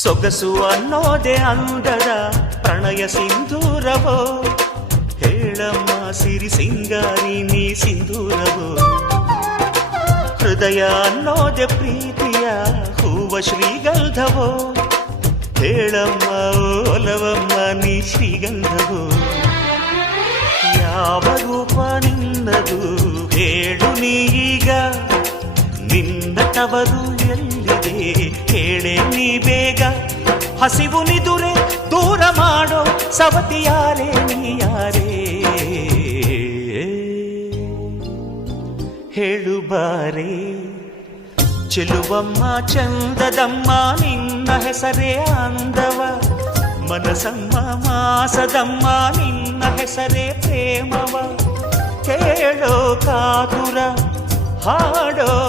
ಸೊಗಸು ಅನ್ನೋದೆ ಅಂದದ ಪ್ರಣಯ ಸಿಂಧೂರವೋ, ಹೇಳಮ್ಮ ಸಿರಿ ಸಿಂಗಾರಿ ನೀ ಸಿಂಧೂರವೋ. ಹೃದಯ ಅನ್ನೋದೆ ಪ್ರೀತಿಯ ಹೂವ ಶ್ರೀಗಂಧವೋ, ಹೇಳಮ್ಮ ಒಲವಮ್ಮ ನೀ ಶ್ರೀಗಂಧವೋ. ಯಾವ ರೂಪ ನಿನ್ನದು ಹೇಳು ನೀಗ, ನಿನ್ನ ತವರು ಎಲ್ಲಿದೆ ಹೇಳೆ ನೀ ಬೇಗ. ಹಸಿವು ನಿದುರೆ ದೂರ ಮಾಡೋ ಸವತಿ ಯಾರೇ ನೀ ಯಾರೇ, ಹೇಳು ಬಾರೇ. ಚೆಲುವಮ್ಮ ಚಂದದಮ್ಮ ನಿನ್ನ ಹೆಸರೇ ಅಂದವ, ಮನಸಮ್ಮ ಮಾಸದಮ್ಮ ನಿನ್ನ ಹೆಸರೇ ಪ್ರೇಮವ. ಕೇಳೋ ಕಾತುರ ಹಾಡೋ